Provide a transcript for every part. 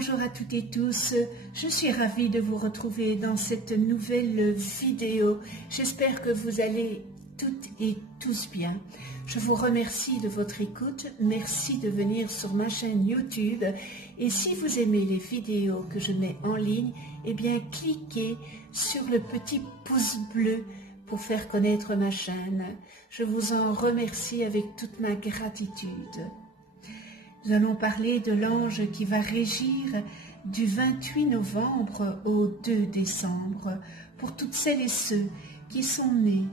Bonjour à toutes et tous, je suis ravie de vous retrouver dans cette nouvelle vidéo. J'espère que vous allez toutes et tous bien. Je vous remercie de votre écoute, merci de venir sur ma chaîne YouTube et si vous aimez les vidéos que je mets en ligne, eh bien cliquez sur le petit pouce bleu pour faire connaître ma chaîne. Je vous en remercie avec toute ma gratitude. Nous allons parler de l'ange qui va régir du 28 novembre au 2 décembre. Pour toutes celles et ceux qui sont nés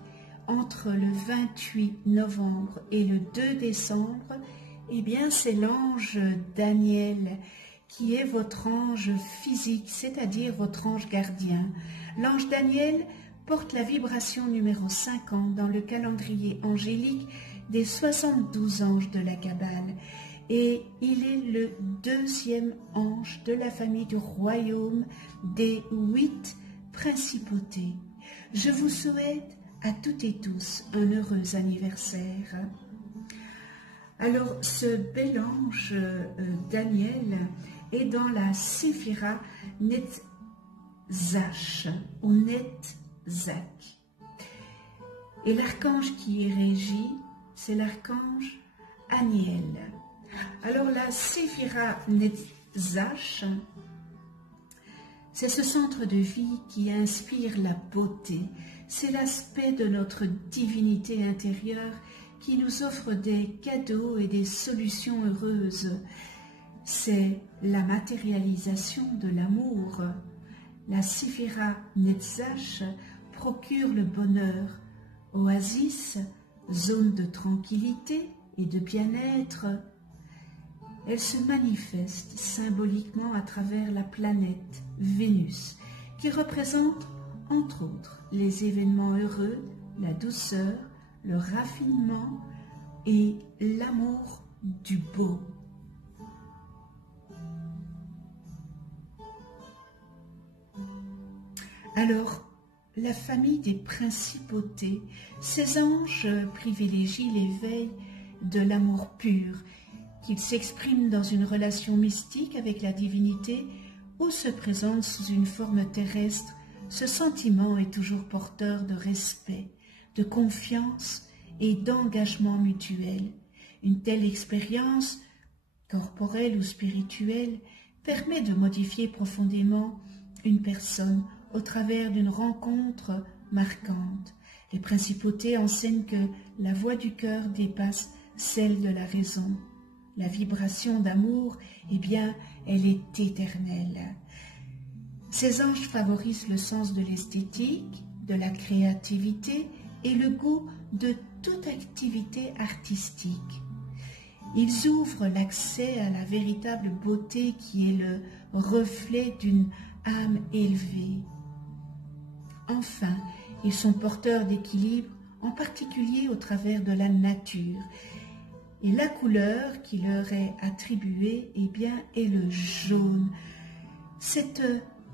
entre le 28 novembre et le 2 décembre, eh bien c'est l'ange Daniel qui est votre ange physique, c'est-à-dire votre ange gardien. L'ange Daniel porte la vibration numéro 50 dans le calendrier angélique des 72 anges de la Kabbale. Et il est le deuxième ange de la famille du royaume des 8 principautés. Je vous souhaite à toutes et tous un heureux anniversaire. Alors, ce bel ange Daniel est dans la Séphira Netzach ou Netzach. Et l'archange qui est régi, c'est l'archange Aniel. Alors la Séphira Netzach, c'est ce centre de vie qui inspire la beauté. C'est l'aspect de notre divinité intérieure qui nous offre des cadeaux et des solutions heureuses. C'est la matérialisation de l'amour. La Séphira Netzach procure le bonheur, oasis, zone de tranquillité et de bien-être. Elle se manifeste symboliquement à travers la planète Vénus, qui représente, entre autres, les événements heureux, la douceur, le raffinement et l'amour du beau. Alors, la famille des principautés, ces anges privilégient l'éveil de l'amour pur, qu'il s'exprime dans une relation mystique avec la divinité ou se présente sous une forme terrestre. Ce sentiment est toujours porteur de respect, de confiance et d'engagement mutuel. Une telle expérience, corporelle ou spirituelle, permet de modifier profondément une personne au travers d'une rencontre marquante. Les principautés enseignent que la voix du cœur dépasse celle de la raison. La vibration d'amour, eh bien, elle est éternelle. Ces anges favorisent le sens de l'esthétique, de la créativité et le goût de toute activité artistique. Ils ouvrent l'accès à la véritable beauté qui est le reflet d'une âme élevée. Enfin, ils sont porteurs d'équilibre, en particulier au travers de la nature. Et la couleur qui leur est attribuée, eh bien, est le jaune. Cette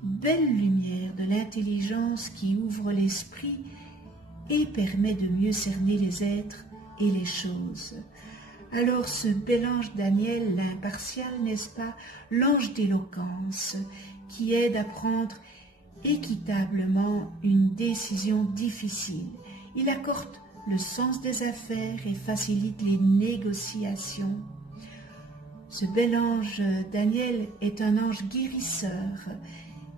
belle lumière de l'intelligence qui ouvre l'esprit et permet de mieux cerner les êtres et les choses. Alors ce bel ange Daniel, l'impartial, n'est-ce pas, l'ange d'éloquence, qui aide à prendre équitablement une décision difficile. Il accorde le sens des affaires et facilite les négociations. Ce bel ange Daniel est un ange guérisseur.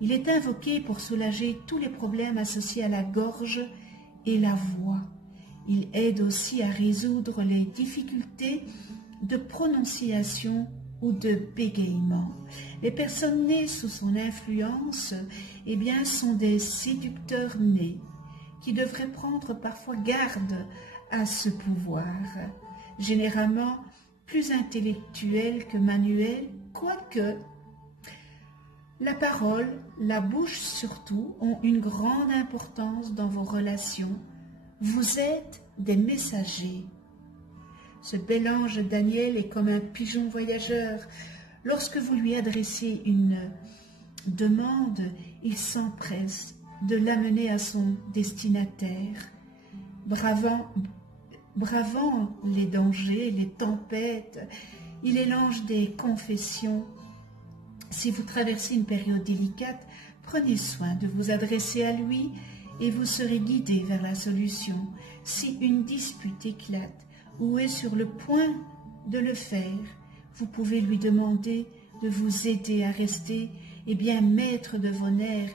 Il est invoqué pour soulager tous les problèmes associés à la gorge et la voix. Il aide aussi à résoudre les difficultés de prononciation ou de bégaiement. Les personnes nées sous son influence, eh bien, sont des séducteurs nés, qui devraient prendre parfois garde à ce pouvoir, généralement plus intellectuel que manuel, quoique la parole, la bouche surtout, ont une grande importance dans vos relations. Vous êtes des messagers. Ce bel ange Daniel est comme un pigeon voyageur. Lorsque vous lui adressez une demande, il s'empresse de l'amener à son destinataire, bravant les dangers, les tempêtes. Il est l'ange des confessions Si vous traversez une période délicate, prenez soin de vous adresser à lui et vous serez guidé vers la solution. Si une dispute éclate ou est sur le point de le faire, vous pouvez lui demander de vous aider à rester maître de vos nerfs,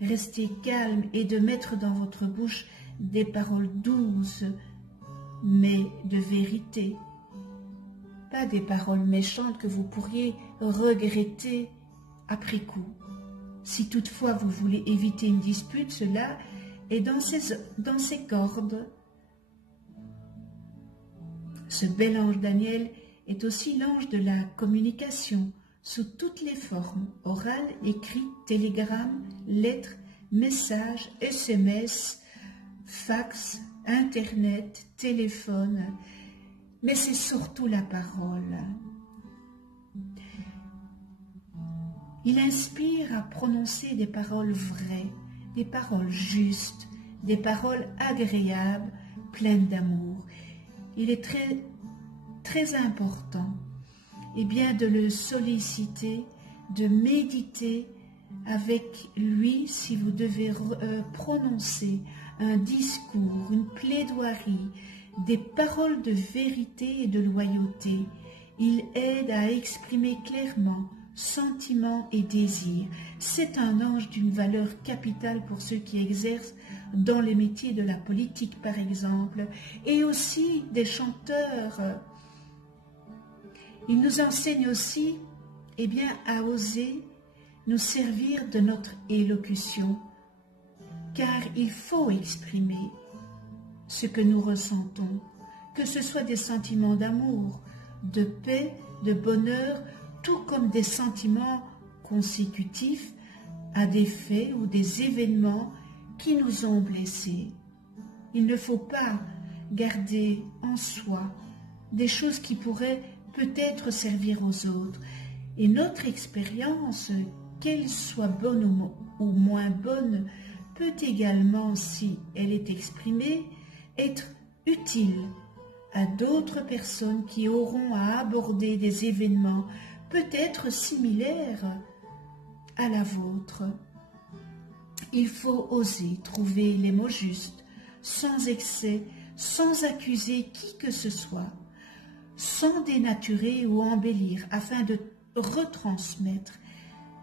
rester calme et de mettre dans votre bouche des paroles douces, mais de vérité. Pas des paroles méchantes que vous pourriez regretter après coup. Si toutefois vous voulez éviter une dispute, cela est dans ses cordes. Ce bel ange Daniel est aussi l'ange de la communication sous toutes les formes, orales, écrits, télégrammes, lettres, messages, SMS, fax, internet, téléphone, mais c'est surtout la parole. Il inspire à prononcer des paroles vraies, des paroles justes, des paroles agréables, pleines d'amour. Il est très, très important de le solliciter, de méditer avec lui si vous devez prononcer un discours, une plaidoirie, des paroles de vérité et de loyauté. Il aide à exprimer clairement sentiments et désirs. C'est un ange d'une valeur capitale pour ceux qui exercent dans les métiers de la politique, par exemple, et aussi des chanteurs. Il nous enseigne aussi à oser nous servir de notre élocution, car il faut exprimer ce que nous ressentons, que ce soit des sentiments d'amour, de paix, de bonheur, tout comme des sentiments consécutifs à des faits ou des événements qui nous ont blessés. Il ne faut pas garder en soi des choses qui pourraient peut-être servir aux autres. Et notre expérience, qu'elle soit bonne ou moins bonne, peut également, si elle est exprimée, être utile à d'autres personnes qui auront à aborder des événements peut-être similaires à la vôtre. Il faut oser trouver les mots justes, sans excès, sans accuser qui que ce soit, sans dénaturer ou embellir, afin de retransmettre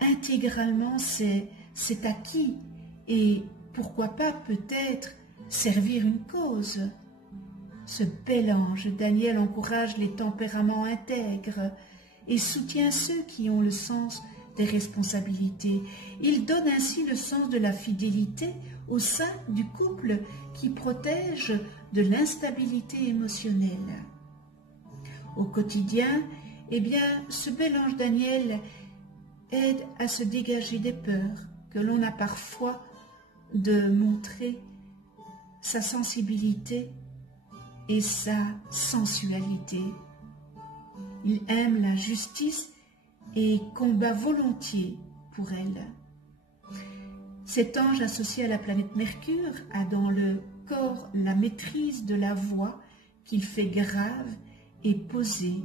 intégralement cet acquis et pourquoi pas peut-être servir une cause. Ce bel ange Daniel encourage les tempéraments intègres et soutient ceux qui ont le sens des responsabilités. Il donne ainsi le sens de la fidélité au sein du couple qui protège de l'instabilité émotionnelle. Au quotidien, ce bel ange Daniel aide à se dégager des peurs que l'on a parfois de montrer sa sensibilité et sa sensualité. Il aime la justice et combat volontiers pour elle. Cet ange associé à la planète Mercure a dans le corps la maîtrise de la voix qu'il fait grave et posée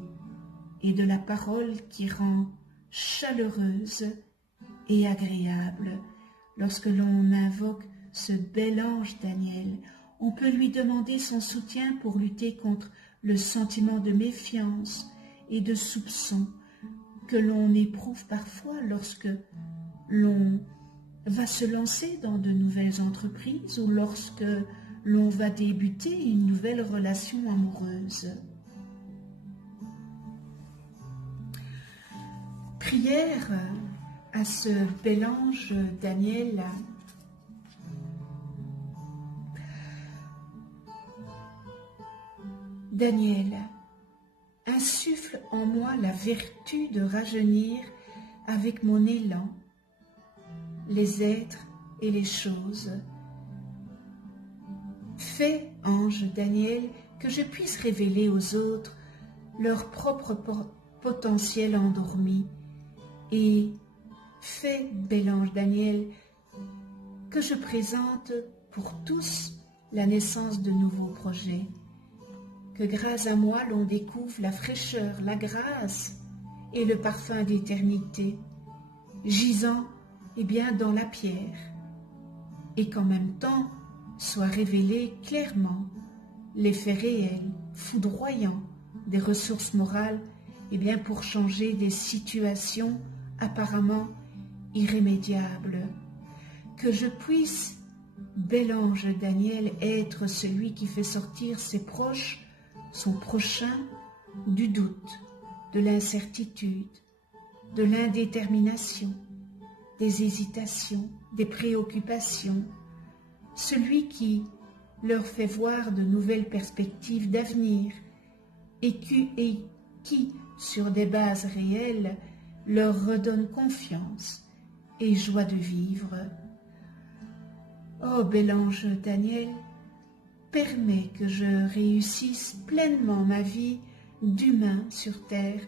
et de la parole qui rend chaleureuse et agréable. Lorsque l'on invoque ce bel ange Daniel, on peut lui demander son soutien pour lutter contre le sentiment de méfiance et de soupçon que l'on éprouve parfois lorsque l'on va se lancer dans de nouvelles entreprises ou lorsque l'on va débuter une nouvelle relation amoureuse. Prière à ce bel ange Daniel. Daniel, insuffle en moi la vertu de rajeunir avec mon élan les êtres et les choses. Fais, ange Daniel, que je puisse révéler aux autres leur propre potentiel endormi, et fais, bel ange Daniel, que je présente pour tous la naissance de nouveaux projets. Que grâce à moi l'on découvre la fraîcheur, la grâce et le parfum d'éternité gisant dans la pierre, et qu'en même temps soient révélés clairement les faits réels, foudroyants des ressources morales pour changer des situations apparemment irrémédiables. Que je puisse, bel ange Daniel, être celui qui fait sortir ses proches, son prochain, du doute, de l'incertitude, de l'indétermination, des hésitations, des préoccupations, celui qui leur fait voir de nouvelles perspectives d'avenir et qui, sur des bases réelles, leur redonne confiance et joie de vivre. Ô bel ange Daniel, permets que je réussisse pleinement ma vie d'humain sur terre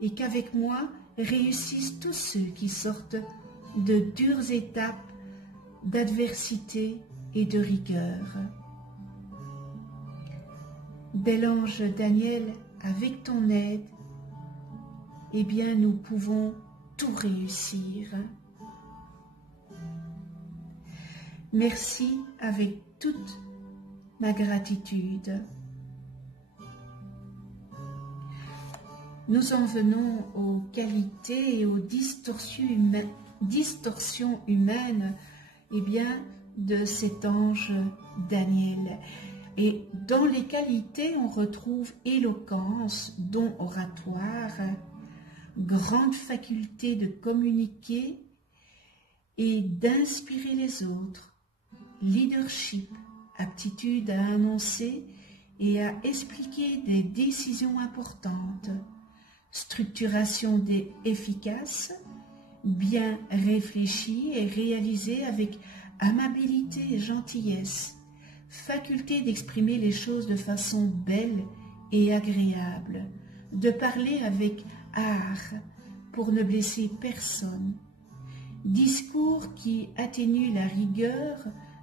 et qu'avec moi réussissent tous ceux qui sortent de dures étapes d'adversité et de rigueur. Bel ange Daniel, avec ton aide, nous pouvons tout réussir. Merci avec toute ma gratitude. Nous en venons aux qualités et aux distorsions humaines de cet ange Daniel. Et dans les qualités, on retrouve éloquence, don oratoire, grande faculté de communiquer et d'inspirer les autres, leadership, aptitude à annoncer et à expliquer des décisions importantes, structuration efficace, bien réfléchie et réalisée avec amabilité et gentillesse, faculté d'exprimer les choses de façon belle et agréable, de parler avec art pour ne blesser personne, discours qui atténue la rigueur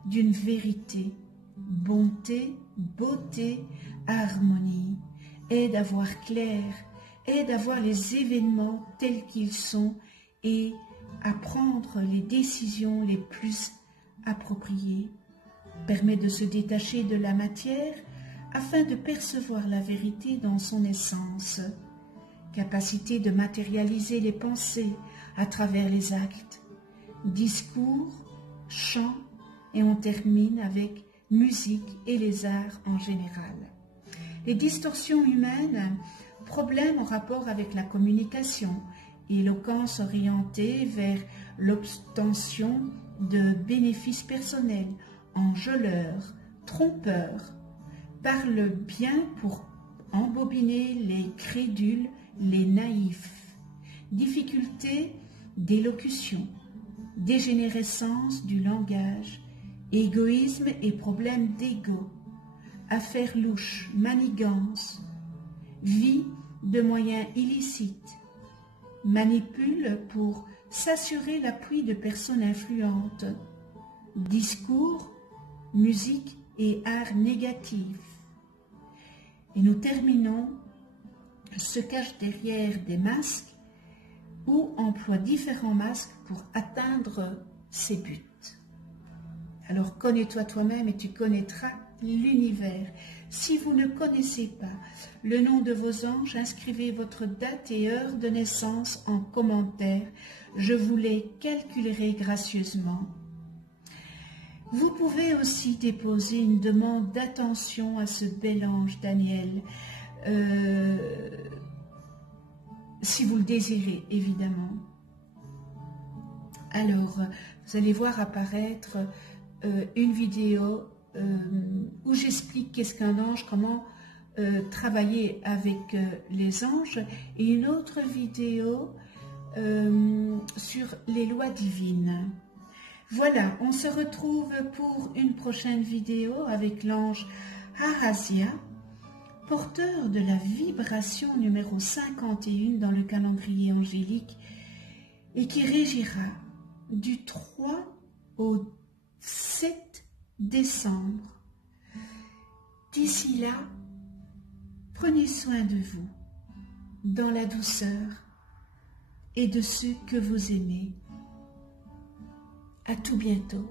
d'une vérité, bonté, beauté, harmonie, aide à voir clair, aide à voir les événements tels qu'ils sont et à prendre les décisions les plus appropriées, permet de se détacher de la matière afin de percevoir la vérité dans son essence, capacité de matérialiser les pensées à travers les actes, discours, chants, et on termine avec musique et les arts en général. Les distorsions humaines, problèmes en rapport avec la communication, éloquence orientée vers l'obtention de bénéfices personnels, enjôleurs, trompeurs, parlent bien pour embobiner les crédules, les naïfs, difficultés d'élocution, dégénérescence du langage, égoïsme et problèmes d'ego, affaires louches, manigances, vie de moyens illicites, manipule pour s'assurer l'appui de personnes influentes, discours, musique et art négatif. Et nous terminons, se cache derrière des masques ou emploie différents masques pour atteindre ses buts. Alors connais-toi toi-même et tu connaîtras l'univers. Si vous ne connaissez pas le nom de vos anges, inscrivez votre date et heure de naissance en commentaire. Je vous les calculerai gracieusement. Vous pouvez aussi déposer une demande d'attention à ce bel ange Daniel, si vous le désirez, évidemment. Alors, vous allez voir apparaître une vidéo où j'explique qu'est-ce qu'un ange, comment travailler avec les anges, et une autre vidéo sur les lois divines. Voilà, on se retrouve pour une prochaine vidéo avec l'ange Arasia, porteur de la vibration numéro 51 dans le calendrier angélique et qui régira du 3 au 7 décembre. D'ici là, prenez soin de vous, dans la douceur et de ceux que vous aimez. À tout bientôt.